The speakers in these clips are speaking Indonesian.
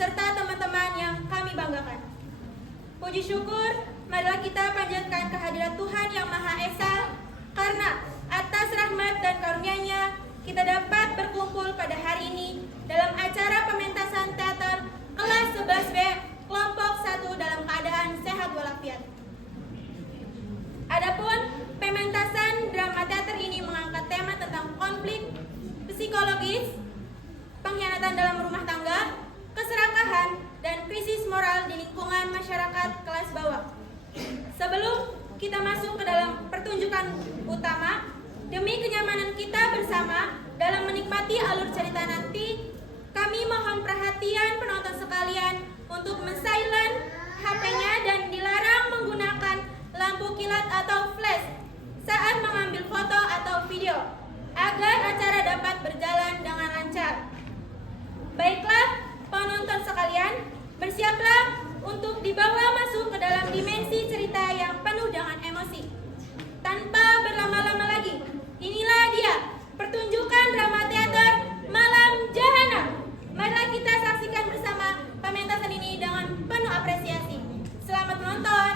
serta teman-teman yang kami banggakan. Puji syukur, marilah kita panjatkan kehadirat Tuhan Yang Maha Esa, karena atas rahmat dan karunia-Nya kita dapat berkumpul pada hari ini dalam acara pementasan teater kelas 11B kelompok 1 dalam keadaan sehat walafiat. Adapun pementasan drama teater ini mengangkat tema tentang konflik psikologis, pengkhianatan dalam rumah tangga, keserakahan, dan krisis moral di lingkungan masyarakat kelas bawah. Sebelum kita masuk ke dalam pertunjukan utama, demi kenyamanan kita bersama dalam menikmati alur cerita nanti, kami mohon perhatian penonton sekalian untuk men-silent HP-nya dan dilarang menggunakan lampu kilat atau flash saat mengambil foto atau video, agar acara dapat berjalan dengan lancar. Baiklah, penonton sekalian, bersiaplah untuk dibawa masuk ke dalam dimensi cerita yang penuh dengan emosi. Tanpa berlama-lama lagi, inilah dia pertunjukan drama teater Malam Jahanam. Marilah kita saksikan bersama pementasan ini dengan penuh apresiasi. Selamat menonton.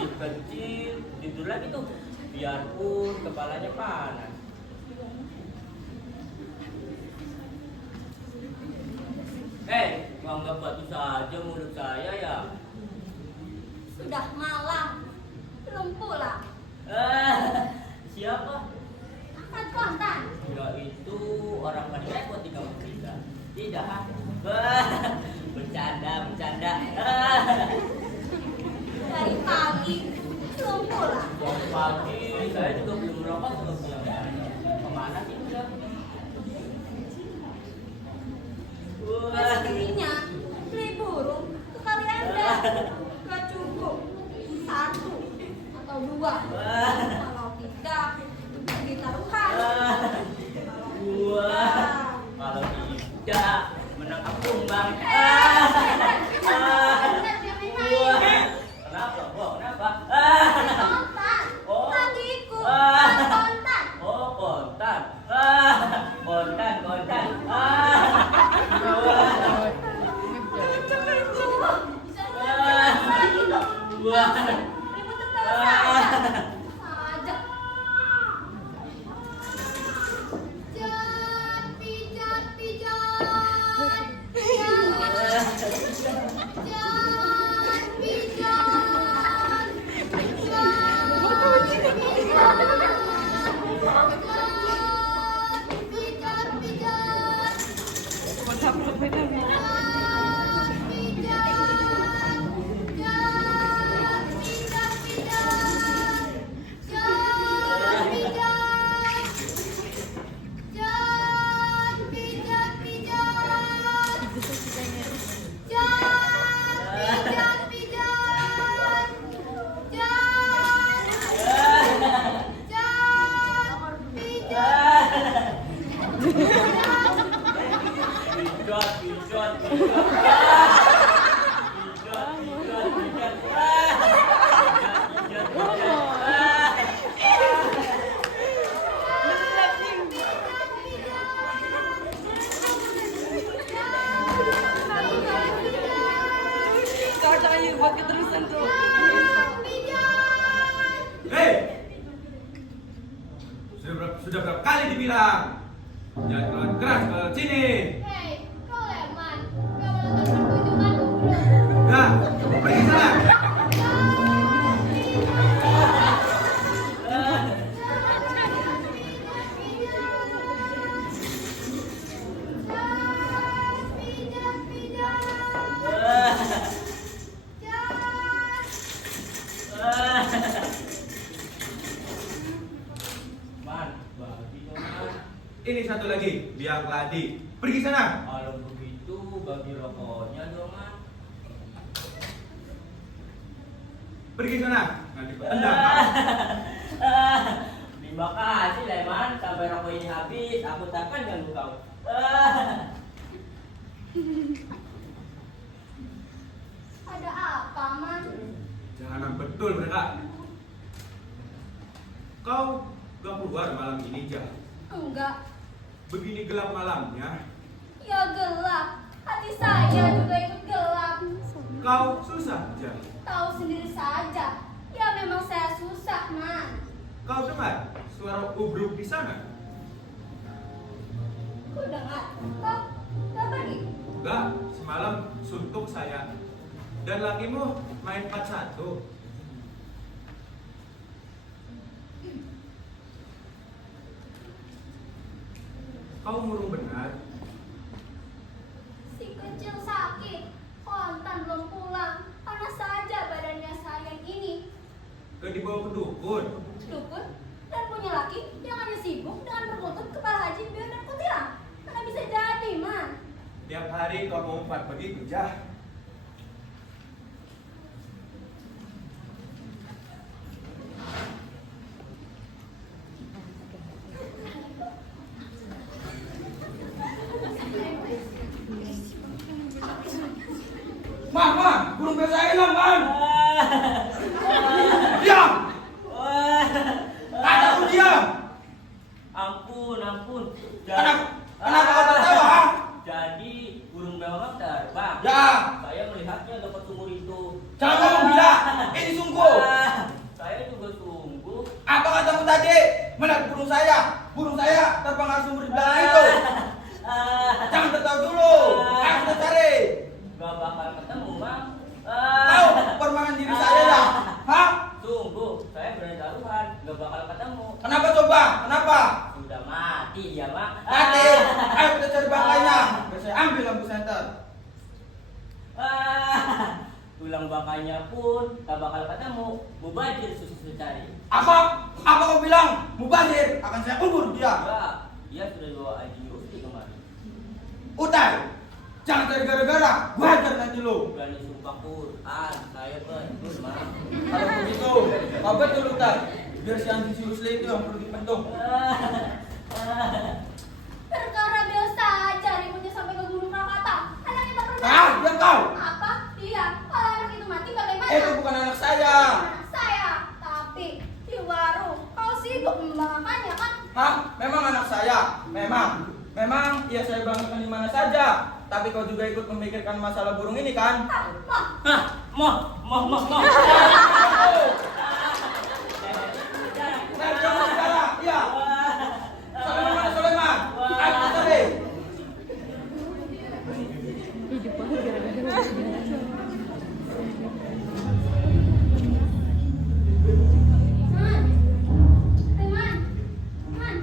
Si kecil tidur lagi tuh, biarpun kepalanya panas. Nganggap batu saja mulut saya ya. Sudah malam, belum pulang. Siapa? Ahmad Kontan. Ya itu orang paling repot di kampung kita. Tidak. Bercanda. Dari pagi, belum pulang. Dari pagi saya juga belum merokok sama siang. Kemana sih dia? Rezekinya beli burung ke kali Anda. Gak cukup 1 atau 2. Kalau tidak, pergi taruhan. Sudah berapa kali dibilang? Jangan terlalu keras kalau sini. Hei, kau Leman. Gak mau nonton pertunjukan bro. Nah, pergi sana. Man, bagi dong man. Ini satu lagi, biang keladi. Pergi sana. Kalau begitu bagi rokoknya dong man. Pergi sana. Nanti tendang. Terima kasih Leman, sampai rokok ini habis, aku takkan ganggu kau. Ada apa, Man? Jangan betul mereka. Kau gak keluar malam ini, Jah. Enggak. Begini gelap malamnya. Ya gelap. Hati saya juga ikut gelap. Kau susah, Jah. Tahu sendiri saja. Ya memang saya susah, Man. Kau dengar suara ubruk di sana? Ku dengar. Kau pergi? Enggak, semalam suntuk saya. Dan lakimu main 41. Kau murung benar. Si kecil sakit. Kontan belum pulang. Panas saja badannya seharian ini. Gak dibawa ke dukun. Dukun dan punya laki yang hanya sibuk dengan berlutut kepala haji biar dan kutilang. Mana bisa jadi, Man? Tiap hari kau ngumpat begitu, Jah. Mama, burung biasa hilang, Man. Diam! Kataku diam! Ampun. Kenapa kau tertawa, ha? Jadi burung bewang terbang. Ya. Saya melihatnya dekat sumur itu. Jangan ngomong gila, ini sungguh. Saya juga sungguh. Apa katamu tadi? Melihat burung saya terbang ke sumur di belakang itu. Jangan tertawa dulu, ayo kita cari. Gak bakal ketemu, Bang. Kau permanen diri saya ya? Hah? Sungguh, saya berani taruhan, gak bakal ketemu. Kenapa coba? Kenapa? Sudah mati dia, Bang. Mati. Ayo kita cari bangkainya. Biar saya ambil lampu senter. Tulang bakanya pun gak bakal ketemu. Mubazir susah cari. Apa? Apa kau bilang? Mubazir akan saya kubur dia. Ya, dia sudah bawa Haji Yusri kemarin. Utai, jangan cari gara-gara. Gua hajar nanti lo. Berani sumpah Quran, saya betul, Bang. Kalau begitu, kau betul Utai. Biar si anjing si Rusli itu yang perlu dipentung. Perkara biasa aja ributnya sampai ke Gunung Rakata. Anak kita pernah. Ah, diam kau. Apa? Dia. Kalau anak itu mati bagaimana? Itu bukan anak saya. Anak saya. Tapi di warung kau sibuk membanggakannya kan? Hah? Memang anak saya? Memang iya saya banggakan di mana saja. Tapi kau juga ikut memikirkan masalah burung ini kan? Mah. Moh. Saya jangan bicara. Iya. Soleman mana Soleman? Ayo kita cari. Man. Man. Man,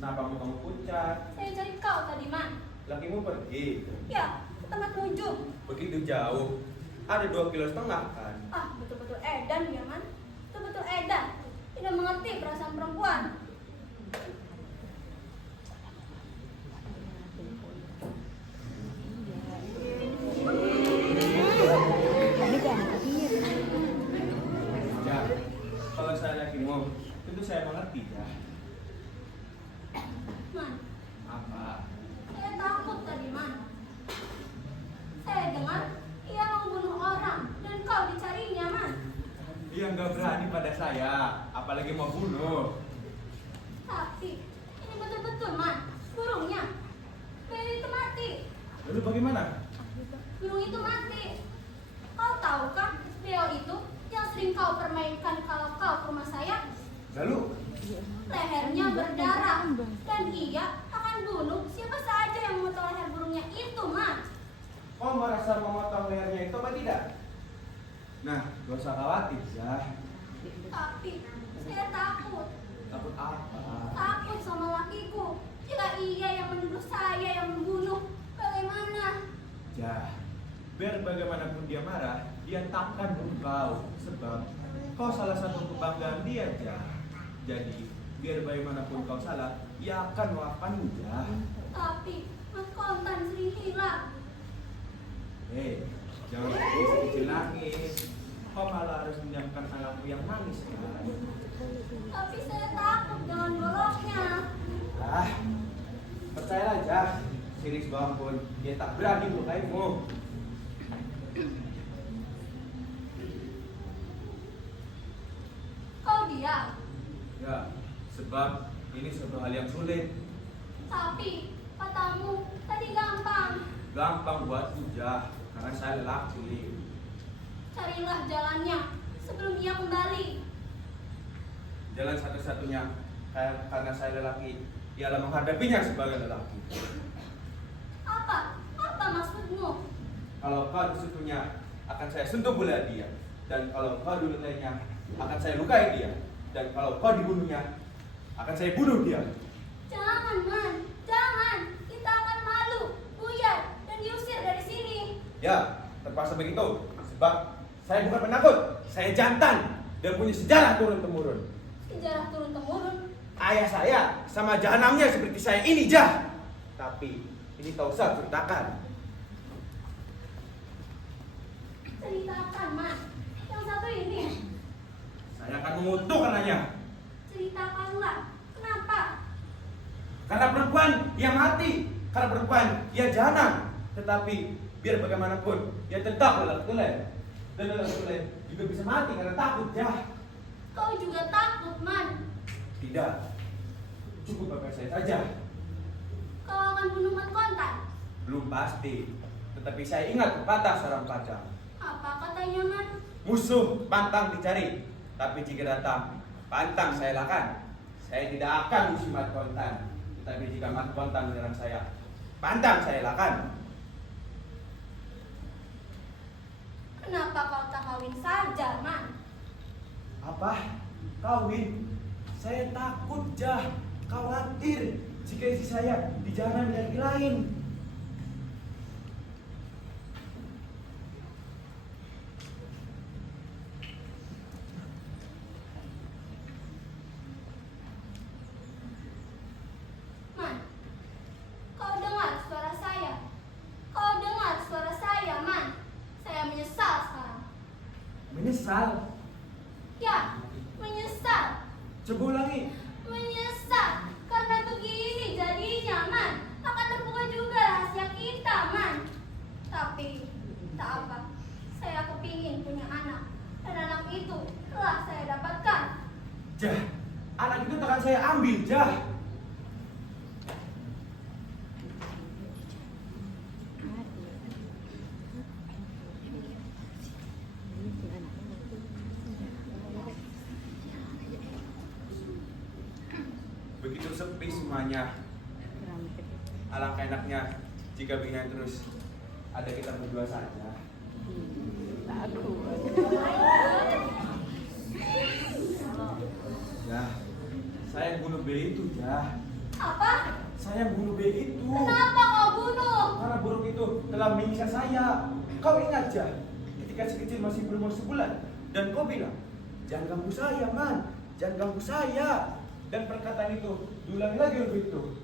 Kenapa kamu pucat? saya cari kau tadi, Man. Lakimu pergi. Ya, ke tempat ujung. Begitu jauh. Ada 2,5 kilo kan? Ah, betul-betul edan ya, Man. Betul-betul edan. Tidak mengerti perasaan perempuan. Ya. Kalau saya lakimu, tentu saya mengerti ya. Man, Apa? saya takut tadi, Man. Saya dengar ia membunuh orang dan yang gak berani pada saya, apalagi mau bunuh. Tapi ini betul-betul man, burungnya. Beo itu mati. Lalu bagaimana? Burung itu mati. Kau tahu kan, Beo itu yang sering kau permainkan kalau kau ke rumah saya? Lalu? Lehernya berdarah dan ia akan bunuh siapa saja yang memotong leher burungnya itu, man. Kau merasa memotong lehernya itu apa tidak? Nah, gak usah khawatir ya. Tapi saya takut. Takut apa? Takut sama lakiku. Jika ia yang menuduh saya yang membunuh, bagaimana? Ya, biar bagaimanapun dia marah, dia takkan bunuh kau. Sebab kau salah satu kebanggaan dia, Jah. Jadi, biar bagaimanapun kau salah, ia akan memaafkanmu, Jah. Tapi Mas Kontan sering hilang. Hei, jangan kecil nangis. Kau malah harus mendiamkan anakmu yang nangis, kan? Tapi saya takut dengan goloknya. Ah, percayalah, Jah. Siris bawang pun, dia tak berani melukaimu. Kau diam. Ya, sebab ini suatu hal yang sulit. Tapi katamu tadi gampang. Gampang buatku, Jah, karena saya lelaki. Carilah jalannya sebelum ia kembali. Jalan satu-satunya karena saya lelaki ialah menghadapinya sebagai lelaki. Apa? Apa maksudmu? Kalau kau disekunya akan saya sentuh bola dia, dan kalau kau dilukainya akan saya lukai dia, dan kalau kau dibunuhnya akan saya bunuh dia. Jangan, Man. Jangan. Kita akan malu, buyar, dan diusir dari sini. Ya, terpaksa begitu, sebab saya bukan penakut, saya jantan dan punya sejarah turun-temurun. Sejarah turun-temurun. Ayah saya sama jahanamnya seperti saya ini, Jah. Tapi ini tak usah ceritakan. Ceritakan, Man. Yang satu ini. Saya akan mengutuk karenanya. Ceritakanlah. Kenapa? Karena perempuan ia mati, karena perempuan ia jahanam. Tetapi biar bagaimanapun ia tetap lelaki tulen. Dan lelaki tulen juga bisa mati karena takut, Jah. Kau juga takut, Man. Tidak, cukup pakai saya saja. Kau akan bunuh Man Kontan. Belum pasti, tetapi saya ingat pepatah seorang pajak. Apa katanya, Man? Musuh pantang dicari, tapi jika datang, pantang saya lakan. Saya tidak akan musuh Mat Kontan, tetapi jika Mat Kontan menyerang saya, pantang saya lakan. Kenapa kau tak kawin saja, Man? Apa? Kawin? Saya takut, Jah. Khawatir jika istri saya di jalan laki lain. Man, kau dengar suara saya? Kau dengar suara saya, Man? Saya menyesal sekarang. Menyesal? Ya, menyesal. Coba ulangi. Menyesal. Karena begini jadinya, Man. Akan terbuka juga rahasia kita, Man. Tapi, tak apa. Saya kepingin punya anak. Dan anak itu telah saya dapatkan. Jah, anak itu akan saya ambil, Jah. Begitu sepi semuanya. Alangkah enaknya jika begini terus ada kita berdua saja. Ya, saya yang bunuh B itu, Jah. Apa? Saya yang bunuh B itu. Kenapa kau bunuh? Karena burung itu telah menyiksa saya. Kau ingat, Jah, ketika si kecil masih berumur sebulan, dan kau bilang, jangan ganggu saya, Man, jangan ganggu saya. Dan perkataan itu diulangi lagi begitu.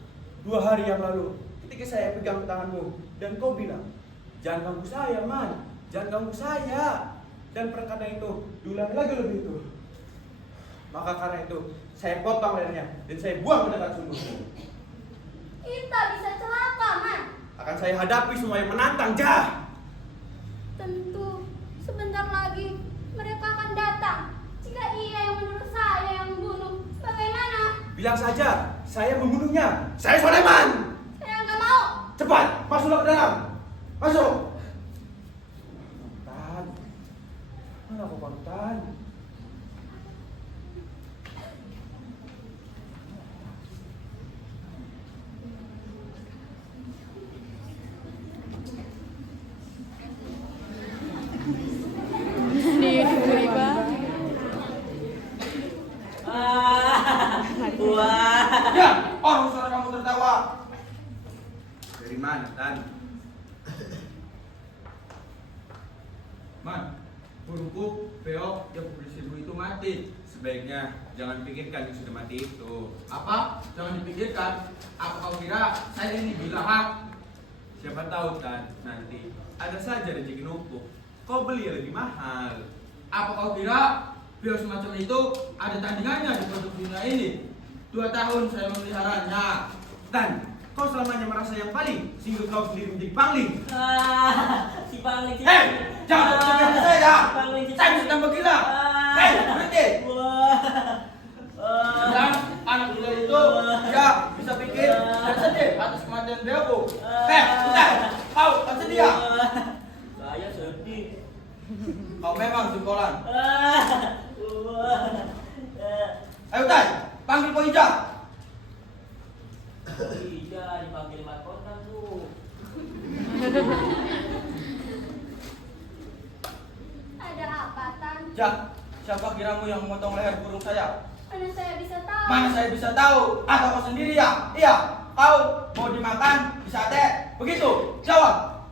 2 hari yang lalu, ketika saya pegang tanganmu, dan kau bilang, jangan ganggu saya, Man, jangan ganggu saya. Dan perkataan itu diulangi lagi begitu. Maka karena itu, saya potong lehernya dan saya buang ke dekat sumurmu. Kita bisa celaka, Man. Akan saya hadapi semua yang menantang, Jah. Tentu sebentar lagi mereka akan datang. Bilang saja, saya membunuhnya. Saya Soleman. Saya nggak mau. Cepat, masuklah ke dalam. Masuk. Tan, mana kau Tan? Wah. Ya, orang suara kamu tertawa. Dari mana, Tan? Man, burungku, Beo, yang publisir itu mati. Sebaiknya jangan pikirkan yang sudah mati itu. Apa? Jangan dipikirkan. Apa kau kira saya ini bilahak? Siapa tahu, Tan, nanti ada saja rezeki numpuk. Kau beli yang lebih mahal. Apa kau kira Beo semacam itu ada tandingannya di produk dunia ini? 2 tahun saya memeliharanya. Tan, kau selamanya merasa yang paling, sehingga kau sendiri menjadi pangling. Si Pangling. Hei, jangan berpikir ke saya. Pangling. Saya bisa tambah gila. Hei, berhenti. Wah. Dan anak gila itu ya bisa pikir dan sedih atas kematian Beo. Udah, kau kan sedih ya? Saya sedih. Kau memang jengkolan. Wah. Ayo Tai, panggil Pak Ija. Iya, dipanggil mahkota tuh. Ada apa, Tan? Ja, siapa kiramu yang memotong leher burung saya? Mana saya bisa tahu? Mana saya bisa tahu? Atau kau sendiri ya? Iya, kau mau dimakan, disate, begitu? Jawab.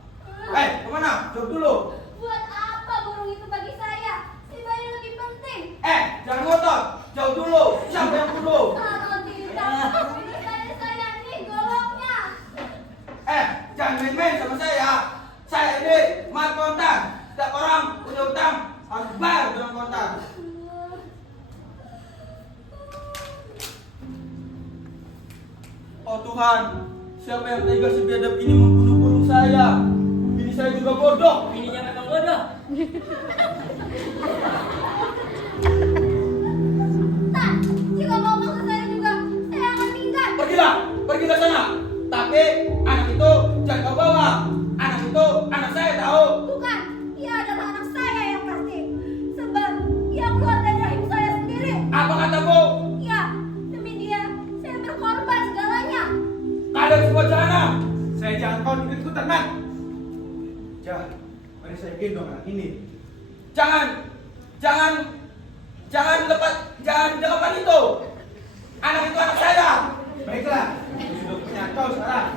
Kemana? Jawab dulu. Buat apa burung itu bagi saya? Si bayi lebih penting. Jangan ngotot. Jawab dulu. Siapa yang bunuh? Kalau tidak, saya nih goloknya. Jangan main-main sama saya. Saya ini mahal kontan. Setiap orang punya utang harus bayar dengan kontan. Oh Tuhan, siapa yang tega si biadab ini membunuh burung saya? Bini saya juga bodoh. Bininya memang bodoh. Tan, jika mau maksa saya juga, saya akan tinggal. Pergilah, pergi ke sana. Tapi anak itu jangan kau bawa. Anak itu anak saya tahu. Bukan, dia adalah anak saya yang pasti. Sebab dia keluar dari rahim saya sendiri. Apa katamu? Ya, demi dia, saya berkorban segalanya. Kalian semua jahanam. Saya jangan kau ikut-ikutan, Man. Mari saya gendong anak ini. Jangan dekat itu. Anak itu anak saya. Baiklah, aku sudah punya kau sekarang.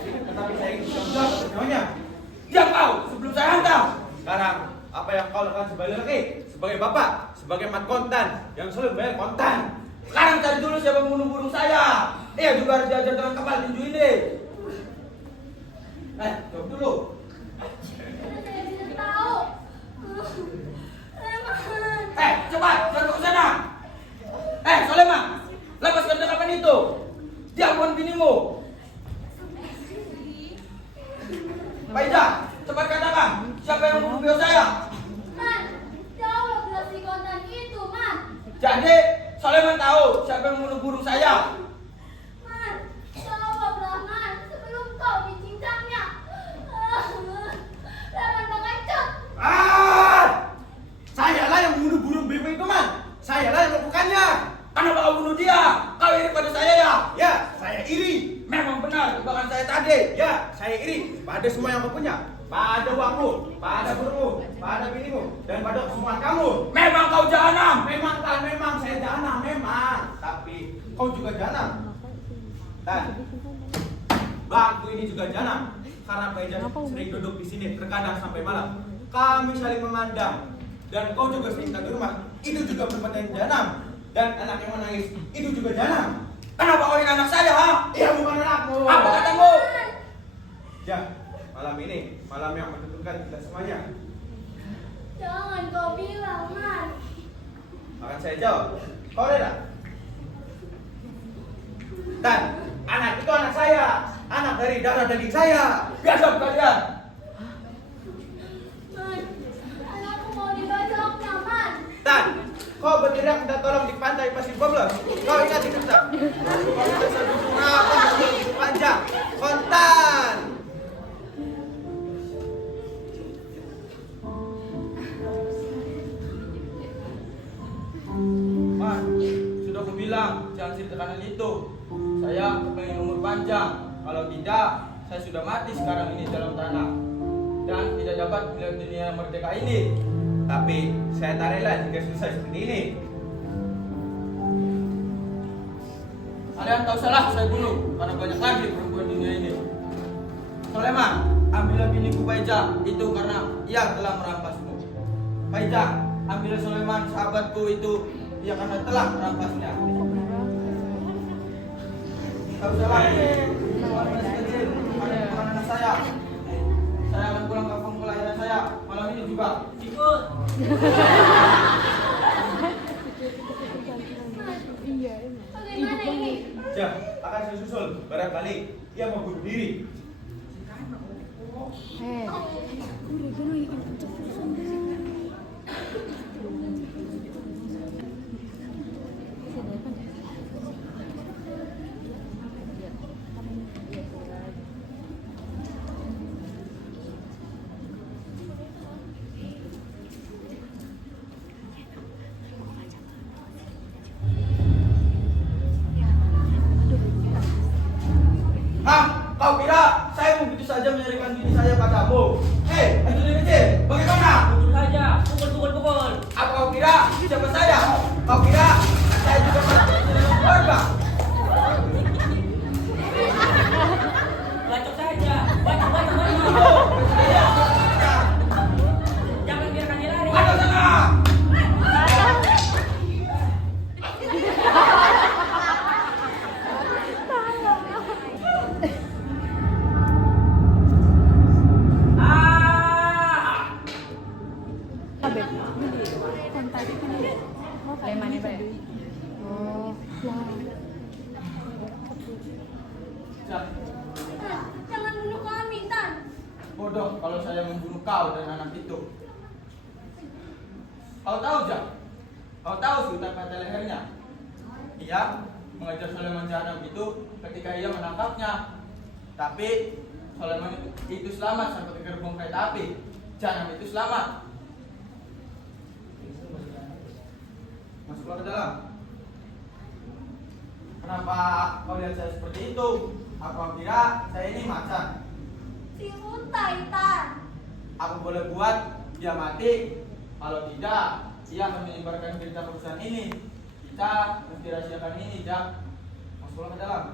Tetapi saya ingin menjawab semuanya. Diam kau sebelum saya hantam. Sekarang, apa yang kau lakukan sebagai laki, sebagai bapak, sebagai mat kontan, yang selalu bayar kontan? Sekarang cari dulu siapa yang membunuh burung saya. Iya juga harus diajar dengan kepala tinju ini. Jawab dulu. Mana saya bisa tahu? Leman. Cepat, jangan ke sana. Soleman, lepaskan tangkapan itu. Dia bukan binimu. Pak Ija, cepat katakan siapa yang membunuh Beo saya. Man, jawablah si kontan itu, Man. Jadi Soleman tahu siapa yang membunuh burung saya. Man, jawablah, Man, sebelum kau dicincangnya. Leman pengecut. Sayalah yang membunuh burung beo itu, Man. Sayalah yang melakukannya. Kenapa kau bunuh dia? Kau iri pada saya ya? Ya, saya iri. Memang benar tebakan saya tadi. Ya, saya iri pada semua yang kau punya. Pada uangmu, pada burungmu, pada binimu, dan pada kesemuan kamu. Memang kau jahanam. Memang saya jahanam, memang. Tapi kau juga jahanam. Dan bangku ini juga jahanam. Karena Pak Ija sering duduk di sini terkadang sampai malam. Kami saling memandang. Dan kau juga sering di rumah. Itu juga berpotensi jahanam. Dan anak yang menangis itu juga jahanam. Kenapa kau ini anak saya, ha? Iya, bukan anakmu. Apa katamu? Ya, malam ini malam yang menentukan kita semuanya. Jangan kau bilang, Man. Akan saya jawab. Kau rela? Dan anak itu anak saya, anak dari darah daging saya. Biasa kalian. Man, anakku mau dibajaknya, Man. Dan kau kau berteriak minta tolong di pantai Pasir Boblos. Kau ingat itu tak? Kau bisa duduk panjang, kontan. Man, sudah aku bilang jangan ceritakan hal itu. Saya kepengen umur panjang. Kalau tidak, saya sudah mati sekarang ini dalam tanah dan tidak dapat melihat dunia merdeka ini. Tapi saya tak rela jika susah seperti ini. Kalian tahu salah saya bunuh karena banyak lagi perempuan dunia ini. Soleman, ambillah biniku Paija, itu karena ia telah merampasmu. Paija, ambillah Soleman sahabatku itu, ia karena telah merampasnya. Tahu salah, wanita kecil, bukan anak saya. Saya akan pulang ke kampung kelahiran saya malam ini juga. Ikut. Bagaimana ini? Jah, akan saya susul. Barangkali ia mau bunuh diri. Hah? Kau kira saya mau begitu saja menyerahkan diri saya padamu? Hei, itu diri kecil, bagaimana? Pukul saja. Pukul. Apa kau kira siapa saya? Kau kira saya juga pernah dengan keluarga? Bacok saja. Bacok. Jangan biarkan dia lari. Ada sana! Jangan bunuh kami, Tan. Bodoh kalau saya membunuh kau dan anak itu. Kau tahu, Jak? Kau tahu sultan patah lehernya? Ia mengejar Soleman Jahanam itu ketika ia menangkapnya. Tapi Soleman itu selamat sampai ke gerbong kereta api. Jahanam itu selamat. Masuklah ke dalam. Kenapa kau lihat saya seperti itu? Apa kira saya ini macan? Si Utai, Tan. Aku boleh buat dia mati. Kalau tidak, ia akan menyebarkan berita perusahaan ini. Kita mesti rahasiakan ini, Jak. Masuklah ke dalam.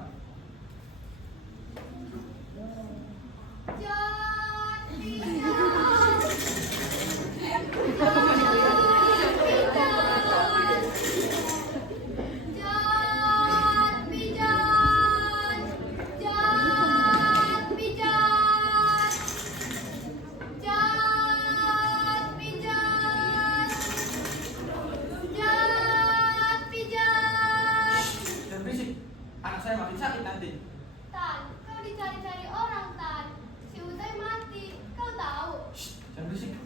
Dan berisik, anak saya makin sakit nanti. Tan, kau dicari-cari orang, Tan. Si Utai mati. Kau tahu? Dan berisik.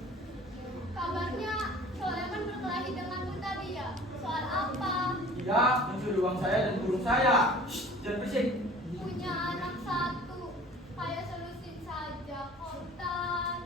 Kabarnya Soleman berkelahi dengan Uta dia. Soal apa? Dia mencuri uang saya dan burung saya. Jangan berisik. Punya anak satu. Kayak selusin saja. Kontan.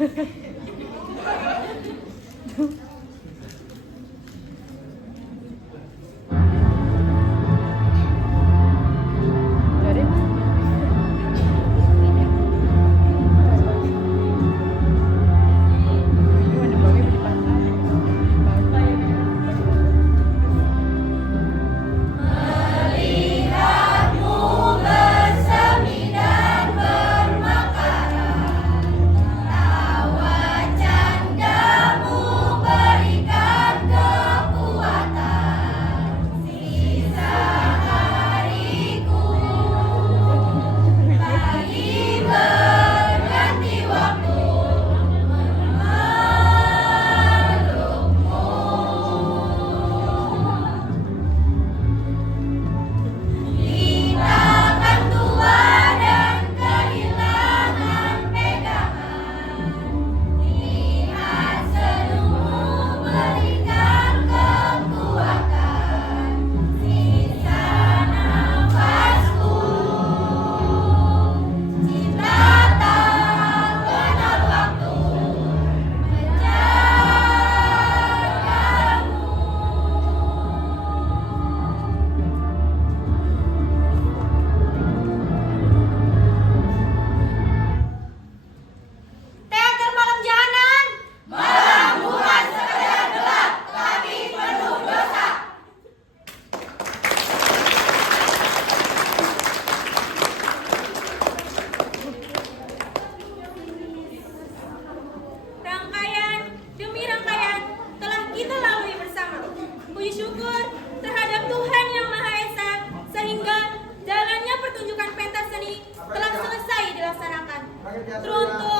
Teater Malam Jahanan. Malam bukan sekedar gelap, tapi penuh dosa. Rangkaian demi rangkaian telah kita lalui bersama. Puji syukur terhadap Tuhan Yang Maha Esa sehingga jalannya pertunjukan pentas seni telah selesai dilaksanakan. Teruntuk